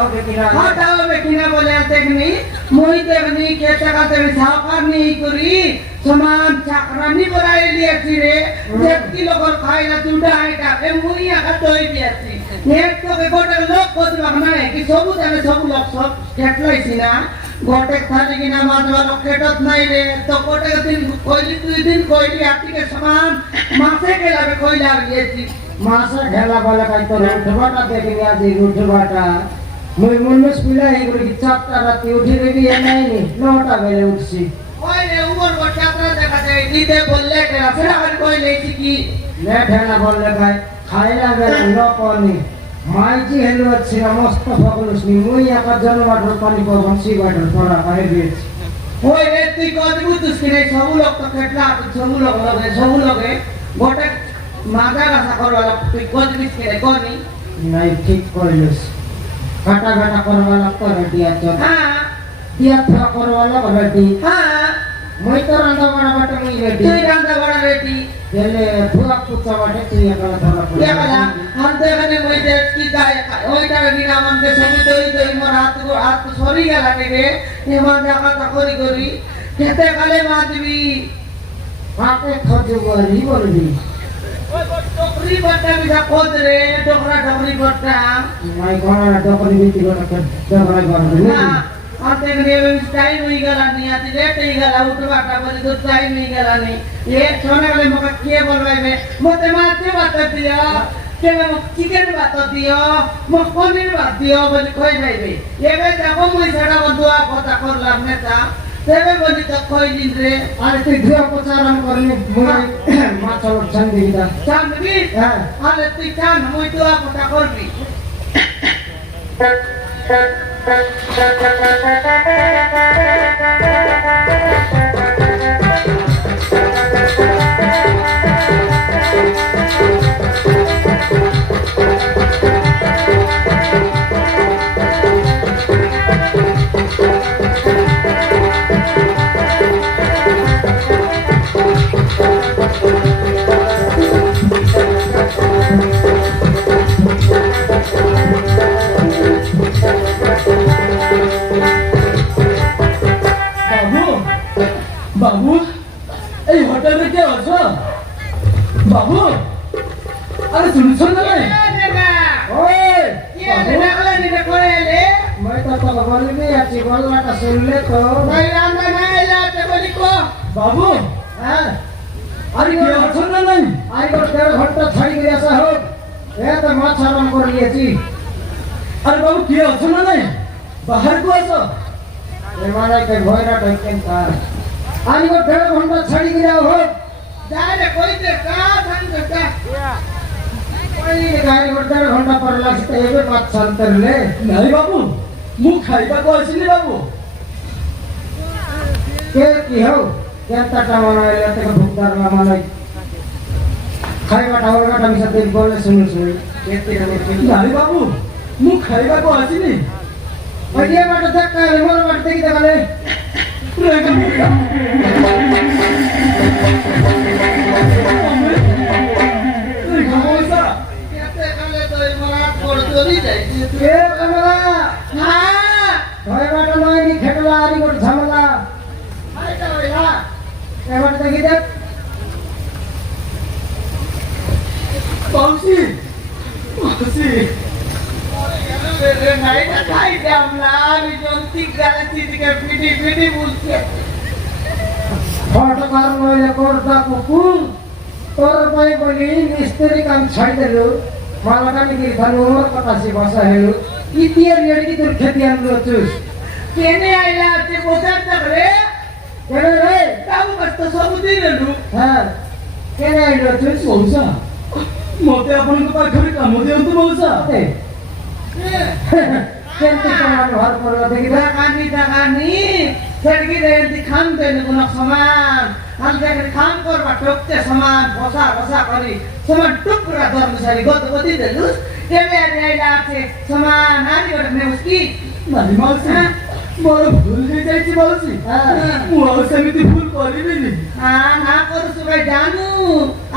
হবে কিনা হাঁটা হবে কিনা বলে দেখনি মই দেখনি কেটে কাটে সাফার নেই করি সমান চাকরানি বলাই দিয়েছি রে দেখতি লোকর খাই না দুটা হাইটা এ মুই আকা দই দিয়েছি এক তোকে গোটে লোক কতবা না কি সবু জানে সবু লোক সব কেটলাইছি না গোটে খালি কিনা মাঝবা লোক কেটত নাই রে তো গোটে দিন কইলি দুই দিন কইলি আতিকে সমান মাসে গেলাবে কইলা দিয়েছি মাসে খেলা বলে কাই তোর উঠবাটা দেখে আজি উঠবাটা মই মনস পিলা এই করে চারটা রাতে উঠে দেবি এ নাইনি 9টা বেলে উঠছি ওই রে উমর বটাতরা দেখা যায় দিতে বললে কেন সেটা আর কইলেছি কি নে ঠেলা বললে ভাই খাইলা বেলা নকনি মাইজি হেলো আছে মস্ত ফগলুসনি মুই একা জনবাটর পানি পবনছি বাটর পড়া আই দিয়েছি ওই রে তুই কত বুঝছিস কি রে সবু লোক তো কেটলা সবু লগে গোটে মাজা রাসা করবালা তুই কত বুঝছিস কি রে কোনি নাই ঠিক কইলস কাটা কাটা করবালা করে দিয়া তো হ্যাঁ দিয়া থা করবালা রেডি হ্যাঁ মই তো রান্না বাড়া বাটা মুই রেডি তুই রান্না বড় রেডি গেলে ফুয়া পুচা বাটে তুই একা ধরা পড়ে দেখালা হাতে এখানে মই দেখ কি যায় ওইটা বিনা মনকে সবই দই মোর হাত সরি গেল রে এমন দেখা তা করি খেতে কালে মাছবি হাতে খজু বলি বলবি ওই টকরি বট্টা বিধা খোঁজ রে টকরি বট্টা মাই কোনা ডকরি বিতি কোনা ডকরা করবি না আতে রে টাইম হই গেলা নি আতে লেট হই গেলা উঠবাটা বলি তো টাইম হই গেলা নি এ সোনালে মকে কে বলবাইবে মতে মাছে বাত দিও কেবে চিকেন বাত দিও মো পনির বাত দিও বলি কই যাইবে এবে দেখো মই সেটা বন্ধুয়া কথা করলাম নেতা তেবে বলি তো কইলিন রে আরে তুই ধুয়া প্রচারণ করলি মই মাছ উঠান দিদা চান্দবি হ্যাঁ আরে তুই চান মই তো কথা করবি বাবু এই হোটেলে কে আছো বাবু আরে শুনছো না ওই কি রে দেখলে নি কইলে মই তো তো বলবি আছি বললাটা শুনলে তো ভাই রান্না নাই লাতে বলি কো বাবু হ্যাঁ আরে কে আছো না নাই আই গো 1.5 ঘন্টা ছাড়ি গিয়ে আসা হোক এ তো মাছ আরাম করে লিয়েছি আরে বাবু কে আছো না নাই বাহার কো আছো এ মানে কে ভয়রা টাইকেন কার আই গো 1.5 ঘন্টা ছাড়ি গিয়ে হোক যাই রে কইতে কা থান কা ওই গাড়ি গো 1.5 ঘন্টা পর লাগতে এবে মাছ ছাড়তেলে নাই বাবু মু খাইବାକୁ ଆସିଲି বাবু কে কি হও কেনটা মানে এতে ভুক্তার মানে খাইবাটা ওরগাটা মিশা দেখ বলে শুনি কেতে কেতে নাই বাবু মু ଖାଇବାକୁ ଆସିଲି ওই যে বাটা দেখ মোর বাটা দেখি দেখালে কেতে কালে তো মরা পড় চলি যাই কে কমলা হ্যাঁ ওই বাটা নয় নি খেটলা আরি গোট ঝামেলা আইটা হইলা এবার দেখি দেখ মাউসি মাউসি রে নাই না খাই দাম না আমি জন্তি গালাতি দিকে পিটি বলছে ফট কার নইলে কোরটা কুকুর তোর পাই বলি মিস্ত্রি কাম ছাই দেলু মালাটা নিকি খালু ওর কথাসি ভাষা হেলু ইতিয়ে রেডি তোর খেতি আনলো চুস কেনে আইলা তে বোঝার রে কেন রে তাও কষ্ট সবুদিন লু হ্যাঁ কেন আইলো চুস মৌসা মতে ଆପଣଙ୍କ ପାଖରେ କାମ ଦିଅନ୍ତୁ ମଉସା কেনতে তোমার ঘর করলো দেখি দেখ টাকানি সেটকি রেন্টি খান দেন কোন সমান আল দেখে খান করবা টকতে সমান বসা করি সমান টুকরা ধর্ম সারি গতি দেলু কেবে আইলা আছে সমান আনি ওটা নেউসকি ନାଇଁ ମାଉସୀ ମୋର ଭୁଲ ହେଇଯାଇଛି ମାଉସୀ ମୁଁ ଆଉ ସେମିତି ଭୁଲ କରିବିନି না করছু ভাই জানু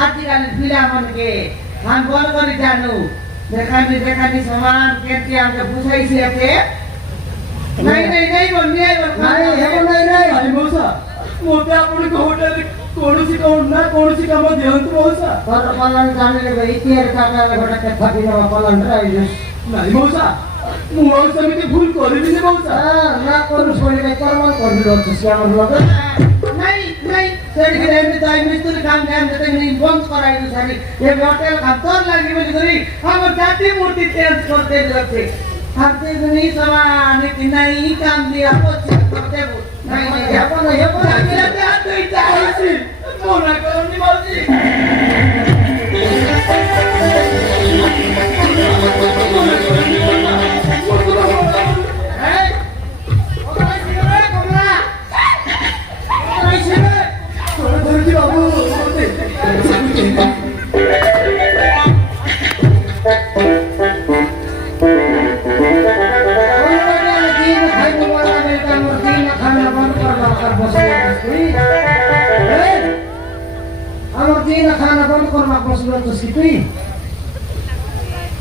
আজকাল পিলা মনকে আমি বল করে জানু দেখানি সমান কেটে আমাকে বুঝাইছি এতে নাই বন্ধু ନାଇଁ ହେବ ନାଇଁ ନାଇଁ ନାଇଁ ମଉସା ମୋତେ ଆପଣଙ୍କ ହୋଟେଲରେ କୌଣସି କାମ ଦିଅନ୍ତୁ ମଉସା ତୋର ପଲନ ଜାଣିଲେ ଇତିହାସ କାଟାରେ ଗୋଟେ କଥା ବି ନବା ପଲନରେ ଆଇଲୁ ନାଇଁ ମଉସା ମୁଁ ଆଉ ସେମିତି ଭୁଲ କରିବିନି ମଉସା ନା କରୁ ଶୁଣିଲେ କର୍ମ କରିଲୁ ଅଛି ସେ ଆମର ଲୋକ নাই সেদিকে এমনি তাই মিস্ত্রি কাম যেতে বন্ধ করাইলু সারি এ হোটেল কাম তোর লাগি বলি করি আমার জাতি মূর্তি চেঞ্জ করতে যাচ্ছে হাতে নি সমান নাই কাম দিয়া করতে করতে নাই ହେବ ନା ହେବ ନା আমি হাত দুইটা আইছি মনে করনি মাউসি এই ওখানে ছিল রে কমলা ওখানে ছিল ধরেছি বাবু खाना बंद करना बसलो तो सिटुई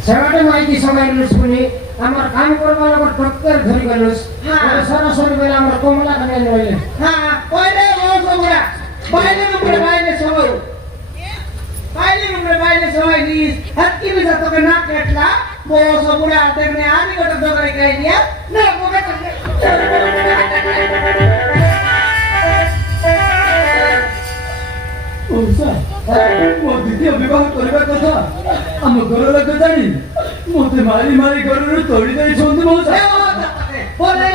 सेवाटे माइकी समय लुस पुनी আমার কাম করবার আমার ডক্টর ধরি গেলস আর সরাসরি বেলা আমার কমলা কানে লইলে হ্যাঁ কইলে ও সবরা বাইরে সবাই বাইরে সবাই নিস হাতকি বিসা তোকে না কেটলা বো সবরা দেখনে আমি গোটা দোকানে গাই দিয়া না মোকে মৌসা ମୋ ଦ୍ୱିତୀୟ ବିବାହ କରିବା କଥା ଆମ ଘର ଲୋକ ଜାଣି ମୋତେ ମାରି ଘରରୁ ତୋଳି ଦେଇଛନ୍ତି ମଉସା বলে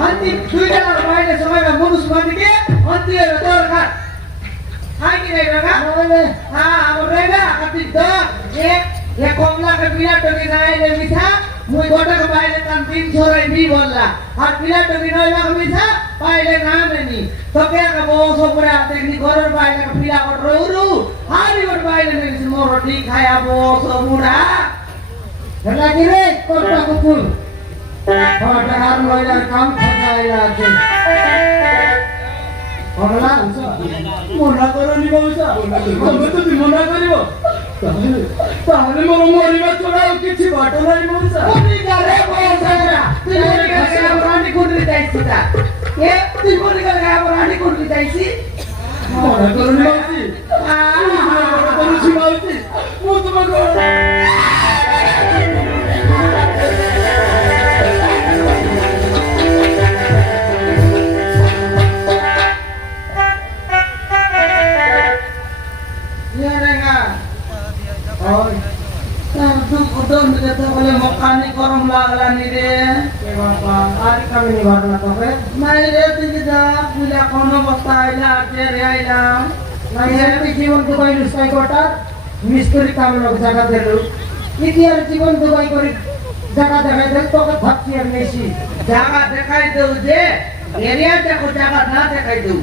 হাতি দুইটা বাইরে সবাই মানুষ মানিকে হাতি দরকার হাই কি রে বাবা হ্যাঁ আমার রে না হাতি দ এ কমলা কে বিরাট কে নাই রে মিঠা মুই গোটা কে বাইরে কান 300 রে নি বললা আর বিরাট কে নয় বাক মিঠা বাইরে না নেনি তোকে কে বস উপরে দেখনি ঘরের বাইরে কে পিলা কর রউরু হারি ওর বাইরে নেছি মোর রুটি খায়া বস মুড়া হেলা কি রে কোটা কুকুর হঠাৎ আর লইলার কাম খটাইলা আছে কমলা ମନା କରନି ମଉସା ତମେ ଯଦି ମନା କରିବ ତାହେଲେ ମୋର ମରିବା ଛଡା ଆଉ କିଛି ବାଟ ନାହିଁ ମଉସା কোনি গারে বসরা তুই কোনি গারে রানী কোনি যাইছি তা এ তুই কোনি গারে রানী কোনি যাইছি ମନା କରନି ମାଉସୀ ମନା କରୁଛି ମାଉସୀ ମୁଁ ତୁମକୁ Udon kata boleh makan ni korom lagla ni re. ke bapa ari kami ni warna toke Mai re tu kita pula kono basta ila je re ila. না এমনি জীবন দুবাই লুস্কাই কোটা মিস্ত্রি কাম লোক জায়গা দিল ইতিহাস জীবন দুবাই করে জায়গা দেখাই দেখ তোকে ভাবছি আর মেশি Jaga dekai tu je. Area jago jaga na dekai tu.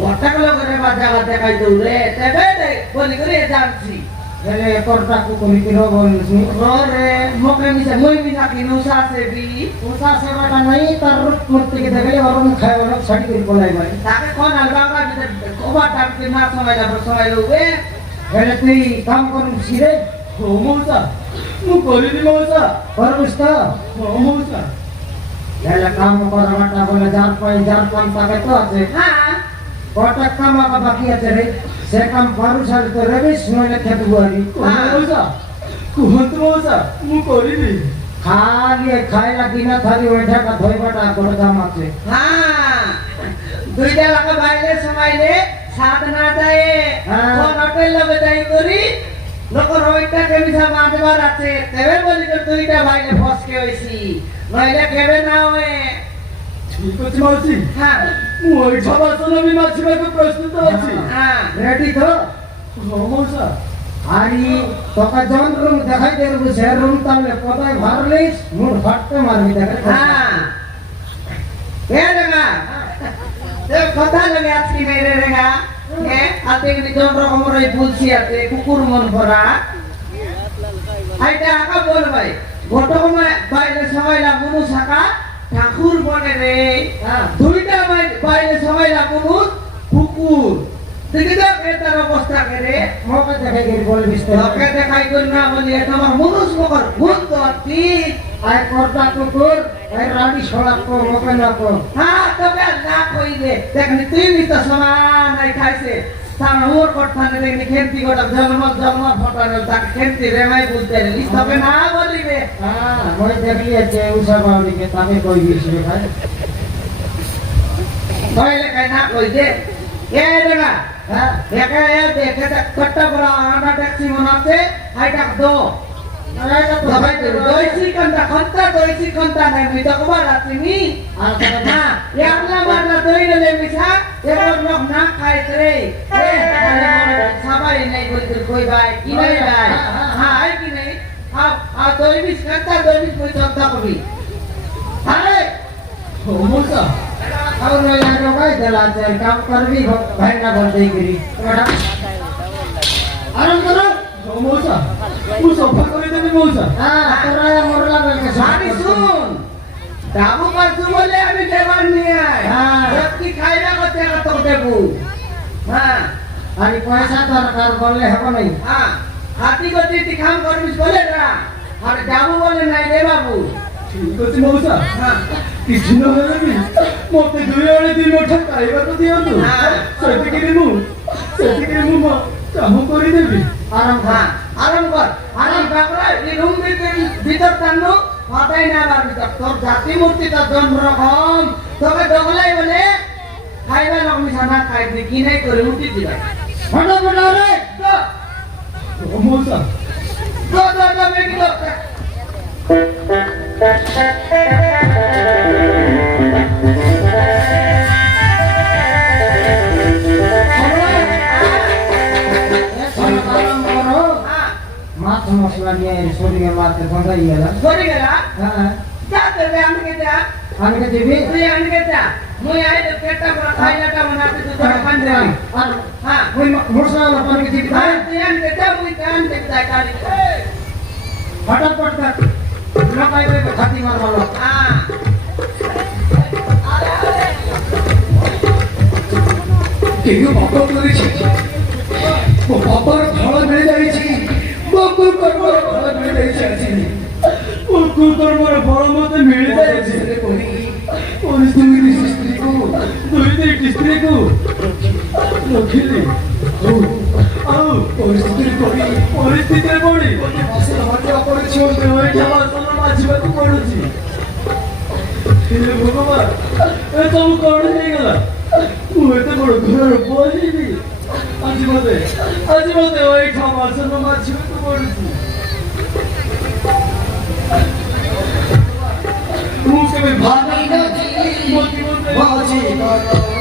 Otak lo kare ba jaga dekai tu re. Tebe de boli kare jansi. হেলে করটা কু করি কি রো বলছি Rore moke misa moi mina kinusa se bi. উসা সেবাটা নাই তার রূপ মূর্তি কে দেখলে ওরম খায় ওরম ছাড়ি করে বলাই ভাই Take kon alba ka bita koba tak kina samai lo be. হেলে তুই কাম করুস রে ହଉ ମଉସା ମୁଁ କରିବି ମଉସା করুস তো ହଉ ମଉସା হেলে কাম করবাটা বলে যার পাই তাকে তো আছে Ha. কটা কাম আকা বাকি আছে রে সে কাম পারুস আর তো রবিস নইলে খেতে বুয়ারি ମଉସା କୁହନ୍ତୁ ମଉସା ମୁଁ କରିବି খালি খাইলা দিনা থালি ওইটা কা ধইবাটা বড় দাম আছে हाँ दुईटा लगा बाइले समाइले साथ ना जाए हाँ। कोन होटल लगे जाई करी लोक रोइटा के बिसा मांदबार আছে তেবে বলি তো দুইটা বাইলে ফসকে হইছি নইলে কেবে না হয়ে ଠିକ ଅଛି ମାଉସୀ হ্যাঁ ମୁଁ ଏଇଠା ବାସନ ବି ମାଜିବାକୁ ପ୍ରସ୍ତୁତ ଅଛି হ্যাঁ রেডি তো ହଉ মଉসା আরি তোকে জন রুম দেখাই দেবো সে রুম তাহলে কোথায় ভারলিস মুখ ফাটতে মারবি দেখে হ্যাঁ এ রেগা এ কথা লাগে আজকে মেরে রেগা এ আতে কি জন রকমের এই বলছি আতে কুকুর মন ভরা আইটা আকা বল ভাই ঘটক বাইরে সবাইলা মনু সাকা ঠাকুর বনে রে দুইটা বাইরে সবাইলা মনু কুকুর দেখি তো এটার অবস্থা করে মোকে দেখে গিয়ে বলবিস তো লোকে দেখাই করি না বলি এটা আমার মনুষ মকর ভূত তো ঠিক আয় করদা কুকুর আয় রাডি ছড়া কো মোকে না কো হ্যাঁ তবে না কইবে দেখনি তুই তো সমান আই খাইছে তার ওর কথানে দেখনি খেন্তি গোটা জন্ম ফটানো তাকে খেন্তি রেমাই বলতে লিস তবে না বলিবে হ্যাঁ মই দেখলি আছে উষা বাউরিকে তাকে কই দিয়েছিল ভাই কইলে কাই না কই দে এ দেনা হ্যাঁ একা এ দেখে কট্টা বড় আনা ট্যাক্সি মনাতে আইটা দো এটা তো ভাই দইছি কন্তা নাই মিটা কবা রাতিনি আর না ইয়ালা মারলা দইলে লে মিছা এবার লোক না খায় রে এ সবাই নাই বলতে কই ভাই কি নাই ভাই হ্যাঁ আই কি নাই আ দই বিস কন্তা দই বিস কই চলতা কবি আরে সমস্যা और मैं यहाँ रोका ही चला चल काम कर भी भाई ना कर दे गिरी मैडम आराम करो সমস্যা তুই সফা করে দেবি মৌসা हाँ तेरा ये मुरला बल के সারি শুন ডাবু পাসু বলে আমি দেবার নিয়ে আয় হ্যাঁ। ব্যক্তি খাইবা কত টাকা তো দেবো হ্যাঁ अरे पैसा तो कर बोले है नहीं হ্যাঁ হাতি গতি তুই কাম করবিস বলে না আর ডাবু বলে নাই রে বাবু ঠিক আছে মৌসা হ্যাঁ কিছু না হলে ବି ମତେ ଦୁଇ ଓଳି ଦି ମୁଠା ଖାଇବାକୁ ଦିଅନ୍ତୁ ସେତିକିରେ ମୁଁ କାମ କରିଦେବି आराम হ্যাঁ कर আরাম কর আরে বাবরা এই রুম ভিতর টানো মাথায় না বার ভিতর তোর জাতি মূর্তি তো জন্ম রকম তোকে দগলাই বলে খাইবা লোক মিশানা খাইবি কি নাই করে উঠি দিবা फटो फटो रे তো মৌসা তো বেগি তো ये सोना आराम करो হ্যাঁ माथ मसला निये सोरी के माथ बंधा ही है সরে গেলা हां যা দেবে আমাকে যা आने के देवी তুই আমাকে যা মুই আই তো পেটটা পুরো খাইলাটা বানাতে তুই তো খান দে और হ্যাঁ कोई मुरसा वाला पानी की देवी তুই আমাকে যা মুই কান দেখতে কালি फटाफट कर लगाई पे खाती मार वाला হ্যাঁ କେଉଁ ପାପ କରିଛି ମୋ ପାପର ଫଳ ମିଳିଯାଇଛି ମୋ କୁକର୍ମର ଫଳ ମିଳିଯାଇଛି ଆଜି ମୋ କୁକର୍ମର ଫଳ ମୋତେ ମିଳିଯାଇଛି ଦୁଇଟି ସ୍ତ୍ରୀକୁ ରଖିଲି ଆଉ ପରିସ୍ଥିତିରେ ପଡ଼ି ପଡ଼ିଛି ମୋତେ ଏଇଟା ବାସନ ମାଜିବାକୁ ପଡୁଛି ହେଲେ ଭଗବାନ ଏ ସବୁ କଣ ହେଇଗଲା ମୁଁ ଏତେ ବଡ଼ ଘରର ପୁଅ ହେଇବି ଆଜି ମତେ ଏଇଠା ବାସନ ମାଜିବାକୁ ପଡୁଛି ମୁଁ କେବେ Hãy subscribe cho kênh Ghiền Mì Gõ để không bỏ lỡ